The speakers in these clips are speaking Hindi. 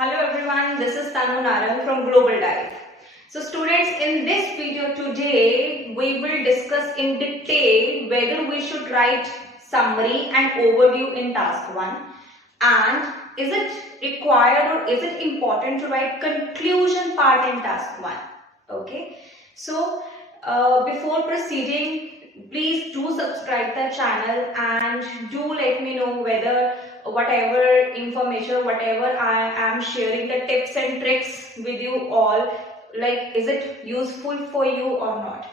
Hello everyone, this is Tanu Narang from Global Dive. So students, in this video today, we will discuss in detail whether we should write summary and overview in task 1 and is it required or is it important to write conclusion part in task 1. Okay, so before proceeding, please do subscribe the channel and do let me know whether whatever information, whatever I am sharing, the tips and tricks with you all, like is it useful for you or not.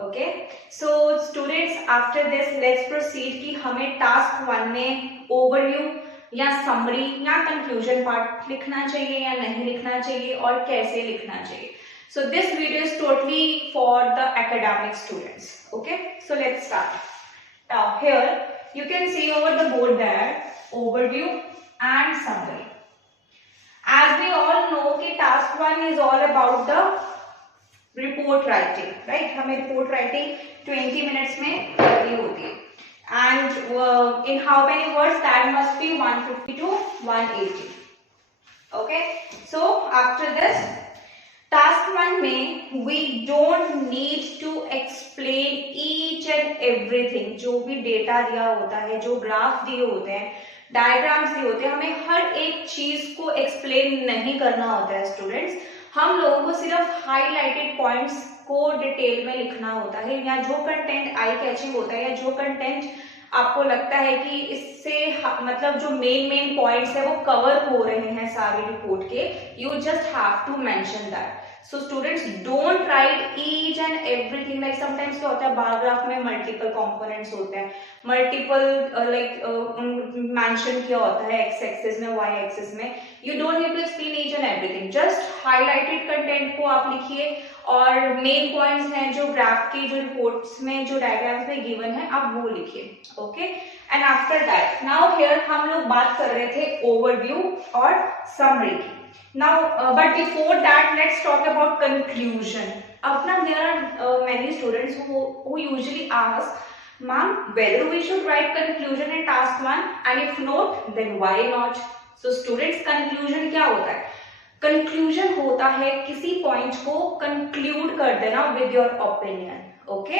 Okay, so students, after this let's proceed कि हमें टास्क 1 में ओवरव्यू या समरी या कंक्लूजन पार्ट लिखना चाहिए या नहीं लिखना चाहिए और कैसे लिखना चाहिए. So this video is totally for the academic students. Okay, so let's start. Now here you can see over the board there overview and summary. As we all know कि task 1 is all about the report writing, right? हमें report writing 20 minutes में करनी होती है. And in how many words? That must be 150 to 180. Okay, so after this task 1 में we don't need to explain each and everything. जो भी डेटा दिया होता है, जो ग्राफ दिए होते हैं, डायग्राम्स दिए होते हैं, हमें हर एक चीज को एक्सप्लेन नहीं करना होता है स्टूडेंट्स. हम लोगों को सिर्फ हाईलाइटेड पॉइंट्स को डिटेल में लिखना होता है, या जो कंटेंट आई कैचिंग होता है या जो कंटेंट आपको लगता है कि इससे मतलब जो मेन पॉइंट्स है वो कवर हो रहे हैं सारे रिपोर्ट के, you just have to mention that. So students don't write each and everything. Like sometimes क्या होता है, बार ग्राफ में मल्टीपल कंपोनेंट्स होते हैं, मल्टीपल मेंशन किया होता है एक्स एक्सिस में, वाई एक्सिस में. You don't need to explain each and everything. Just highlighted content को आप लिखिए और मेन पॉइंट्स हैं जो ग्राफ की, जो रिपोर्ट्स में, जो डायग्राम्स में गिवन है, आप वो लिखिए. Okay, and after that now here हम लोग बात कर रहे थे ओवरव्यू और समरी की. Now but before that let's talk about conclusion. अब ना there are many students who usually ask, ma'am, whether we should write conclusion in task 1 and if not then why not. So students, conclusion क्या होता है? कंक्लूजन होता है किसी पॉइंट को कंक्लूड कर देना with your opinion. Okay,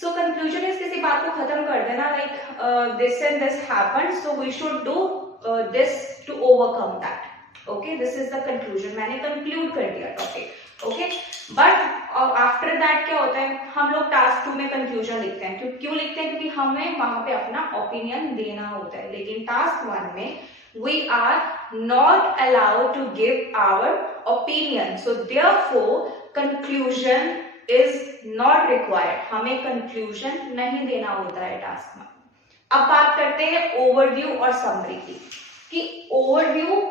so conclusion is किसी बात को खत्म कर देना, like this and this happened so we should do this to overcome that. Okay, this is the conclusion. मैंने कंक्लूड कर दिया topic. Okay, but after that क्या होता है, हम लोग टास्क 2 में कंक्लूजन लिखते हैं. क्यों लिखते हैं? क्योंकि हमें वहां पे अपना ओपिनियन देना होता है. लेकिन टास्क 1 में we are not allowed to give our opinion, so therefore conclusion is not required. हमें conclusion नहीं देना होता है टास्क में. अब बात करते हैं ओवरव्यू और समरी की, कि ओवरव्यू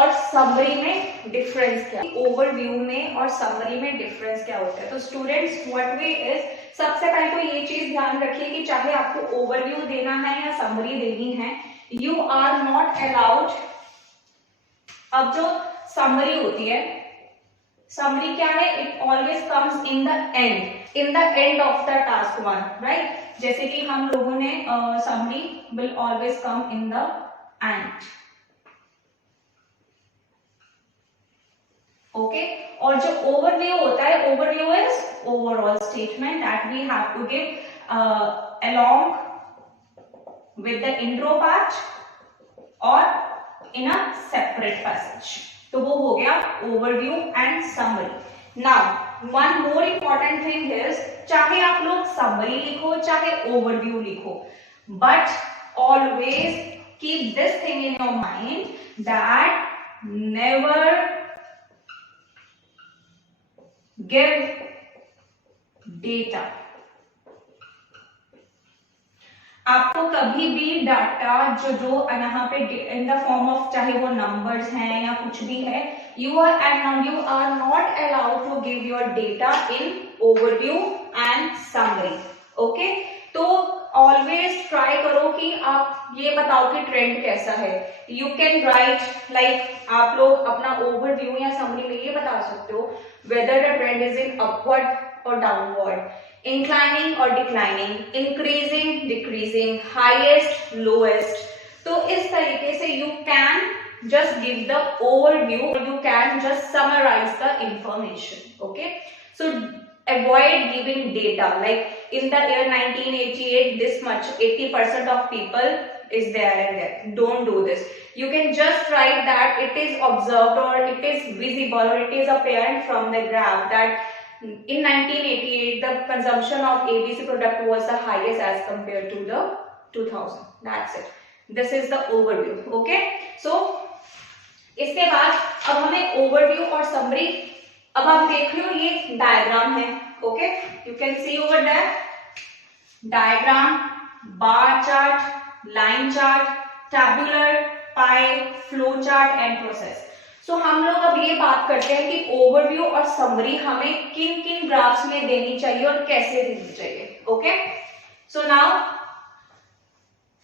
और समरी में डिफरेंस क्या है, ओवरव्यू में और समरी में डिफरेंस क्या होता है. तो स्टूडेंट्स, व्हाट वे इज, सबसे पहले तो ये चीज ध्यान रखिए कि चाहे आपको ओवरव्यू देना है या समरी देनी है, you are not allowed. अब जो समरी होती है, समरी क्या है, it always comes in the end of the task 1, right. जैसे कि हम लोगों ने summary will always come in the end. Okay, और जो ओवरव्यू होता है, overview is overall statement that we have to give along with the intro part or in a separate passage. तो वो हो गया overview and summary. Now one more important thing is, चाहे आप लोग summary लिखो चाहे overview लिखो, but always keep this thing in your mind that never give data. आपको कभी भी डाटा जो यहाँ पे इन द फॉर्म ऑफ, चाहे वो नंबर्स हैं या कुछ भी है, you are not allowed to give your data in overview and summary. Okay, तो ऑलवेज ट्राई करो कि आप ये बताओ कि ट्रेंड कैसा है. यू कैन राइट, लाइक आप लोग अपना ओवरव्यू या समरी में ये बता सकते हो whether the trend is in upward और downward, inclining or declining, increasing, decreasing, highest, lowest. तो इस तरीके से you can just give the overview. You can just summarize the information. Okay, so avoid giving data like in the year 1988 this much 80% of people is there and there. Don't do this. You can just write that it is observed or it is visible or it is apparent from the graph that in 1988 the consumption of ABC product was the highest as compared to the 2000. That's it. This is the overview. Okay, so इसके बाद अब हमें ओवरव्यू और समरी, अब आप देख लो ये डायग्राम है. Okay, you can see over that diagram, bar chart, line chart, tabular, pie, flow chart and process. So हम लोग अब ये बात करते हैं कि ओवरव्यू और समरी हमें किन किन ग्राफ्स में देनी चाहिए और कैसे देनी चाहिए. Okay, so now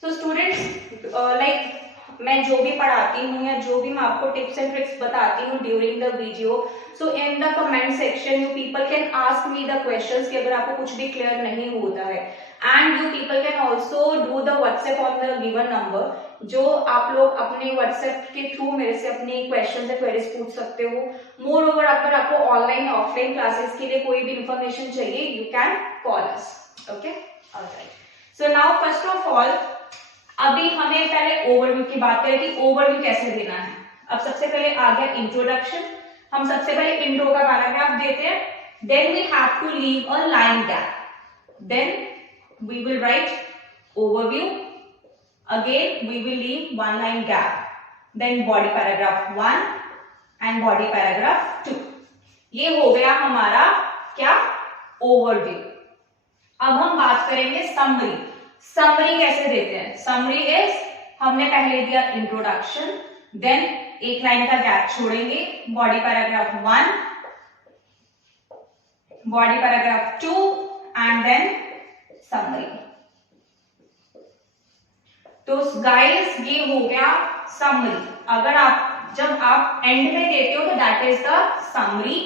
so students like मैं जो भी पढ़ाती हूँ या जो भी मैं आपको टिप्स एंड ट्रिक्स बताती हूँ during the video, so in the comment section you people can ask me the questions कि अगर आपको कुछ भी क्लियर नहीं होता है. And you people can also do the WhatsApp on the given number, जो आप लोग अपने व्हाट्सएप के थ्रू मेरे से अपने क्वेश्चन या क्वेरीज पूछ सकते हो. मोर ओवर अगर आपको ऑनलाइन या ऑफलाइन क्लासेस के लिए कोई भी इंफॉर्मेशन चाहिए you can call us. Okay, alright. So now first of all अभी हमें पहले ओवरव्यू की बात करें कि ओवरव्यू कैसे देना है. अब सबसे पहले आ गया इंट्रोडक्शन. हम सबसे पहले इंट्रो का पैराग्राफ देते हैं. Then we have to leave a line gap. Then we will write overview. Again we will leave one line gap. Then body paragraph 1 and body paragraph 2. ये हो गया हमारा क्या, ओवरव्यू. अब हम बात करेंगे समरी. समरी कैसे देते हैं. समरी इज, हमने पहले दिया इंट्रोडक्शन, देन एक लाइन का गैप छोड़ेंगे, body paragraph 1, body paragraph 2 and then summary. तो गाइस ये हो गया समरी. अगर आप जब आप एंड में देते हो तो that is the summary.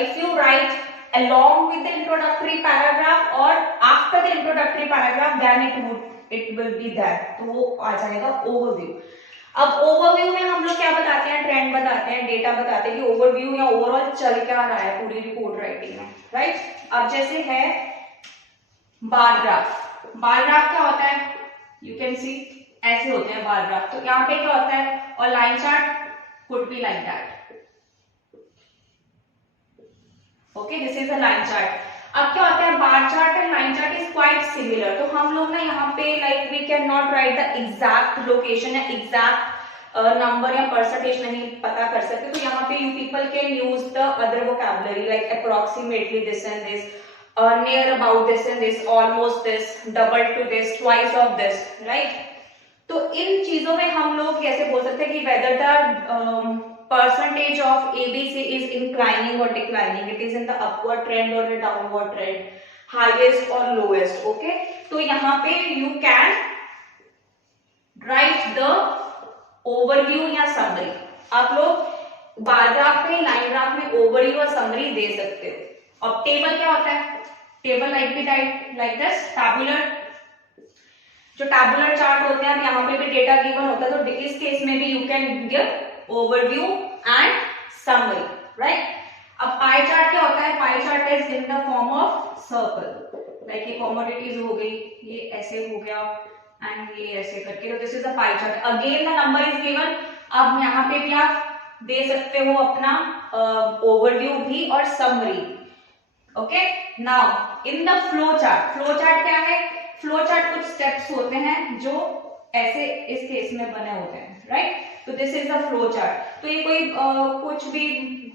If you right along with the introductory paragraph or after the introductory paragraph then it will be that, तो वो आ जाएगा ओवरव्यू. अब ओवरव्यू में हम लोग क्या बताते हैं, ट्रेंड बताते हैं, डेटा बताते हैं कि ओवरव्यू या ओवरऑल चल क्या रहा है पूरी रिपोर्ट राइटिंग में. राइट, अब जैसे है बार ग्राफ. बार ग्राफ क्या होता है, यू कैन सी ऐसे होते हैं बार ग्राफ. तो यहाँ पे क्या होता है, और line chart could be like that. Okay, this is a line chart. अब क्या होता है, bar chart and line chart is quite similar. तो हम लोग ना यहाँ पे like we can not write the exact location या एग्जैक्ट नंबर या परसेंटेज नहीं पता कर सकते. तो यहाँ पे you people can use the other vocabulary like approximately this and this, near about this and this, almost this, double two this, twice of this. Right, तो इन चीजों में हम लोग कैसे बोल सकते हैं कि whether the percentage of ABC is inclining or declining, it is in the upward trend or the downward trend, highest or lowest. Okay, तो यहाँ पे you can write the overview या summary. आप लोग बार ग्राफ में, लाइन ग्राफ में ओवरव्यू और समरी दे सकते हो. अब टेबल क्या होता है, टेबल लाइक दिस टैबुलर. जो टैबुलर चार्ट होते हैं, अब यहाँ पे भी डेटा गिवन होता है, तो इस केस में भी you can give overview and summary. right, अब पाई चार्ट क्या होता है, pie chart is in the form of circle. Like ये कमोडिटीज हो गई, ये ऐसे हो गया एंड ये ऐसे करके, तो this is a pie chart. Again the number is given. अब यहाँ पे भी आप दे सकते हो अपना ओवरव्यू भी और summary. Okay, now in the flow chart. Flow chart क्या है, फ्लो चार्ट कुछ स्टेप्स होते हैं जो ऐसे इस केस में बने होते हैं. राइट, तो this is the flow chart. तो ये कोई कुछ भी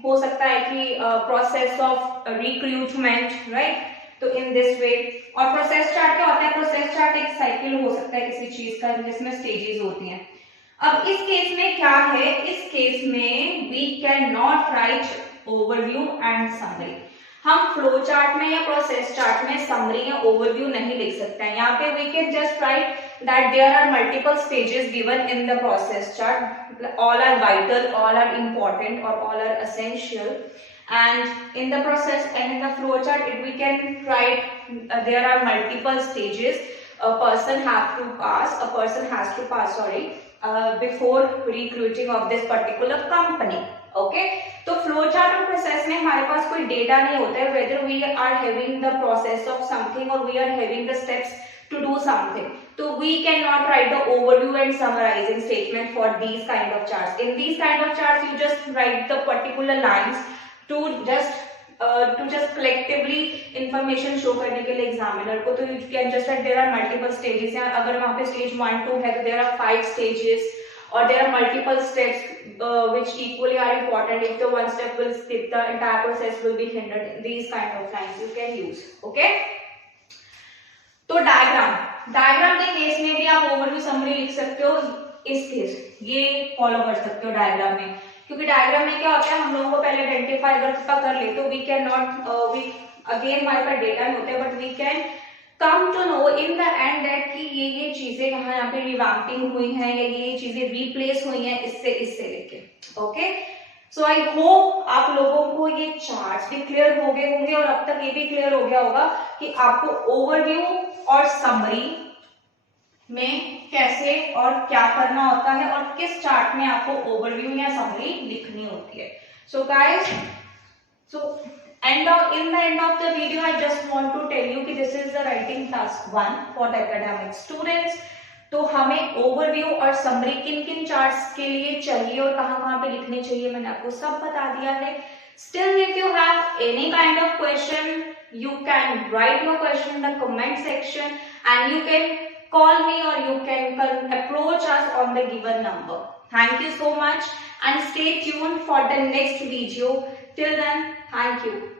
हो सकता है कि प्रोसेस ऑफ रिक्रूटमेंट. राइट, तो इन दिस वे. और प्रोसेस चार्ट क्या होता है, प्रोसेस चार्ट एक साइकिल हो सकता है किसी चीज का जिसमें स्टेजेस होती हैं. अब इस केस में क्या है, इस केस में we can not write overview and summary. हम फ्लो चार्ट में या प्रोसेस चार्ट में समरी या ओवरव्यू नहीं लिख सकते हैं. यहाँ पे we can just write that there are multiple stages given in the process chart. All are vital, all are important, or all are essential. And in the process and in the flow chart, we can write there are multiple stages. a person has to pass, before recruiting of this particular company. Okay तो फ्लो चार्ट और प्रोसेस में हमारे पास कोई डेटा नहीं होता है whether we are having the process of something और we are having the steps to do something. तो we can not write the overview and summarising statement for these kind of charts. In these kind of charts you just write the particular lines to just collectively information show करने के लिए एग्जामिनर को. तो you can just like there are multiple stages. या अगर वहां पे स्टेज 1 2 है तो there are 5 stages or there are multiple steps which equally are important. If the one step will skip, the entire process will be hindered. These kind of lines you can use. Okay. तो डायग्राम के केस में भी आप ओवरव्यू समरी लिख सकते हो. इस केस ये फॉलो कर सकते हो डायग्राम में, क्योंकि डायग्राम में क्या होता है, हम लोगों को पहले आइडेंटिफाई अगर कर ले तो वी कैन नॉट अगेन हमारे पास डेटा नहीं होता है, but we can come to know in the end that कि ये चीजें यहाँ पे रिवैम्पिंग हुई हैं या ये चीजें रिप्लेस हुई हैं इससे लेके. ओके सो आई होप आप लोगों को ये चार्ट्स भी क्लियर हो गए होंगे और अब तक ये भी क्लियर हो गया होगा कि आपको ओवरव्यू और समरी में कैसे और क्या करना होता है और किस चार्ट में आपको ओवरव्यू या समरी लिखनी होती है. So guys, in the end of the video I just want to tell you कि this is the writing task 1 for the academic students. तो हमें ओवरव्यू और समरी किन किन चार्ट्स के लिए चाहिए और कहाँ पे लिखने चाहिए मैंने आपको सब बता दिया है. Still if you have any kind of question you can write your question in the comment section and you can call me or you can approach us on the given number. Thank you so much and stay tuned for the next video. Till then, thank you.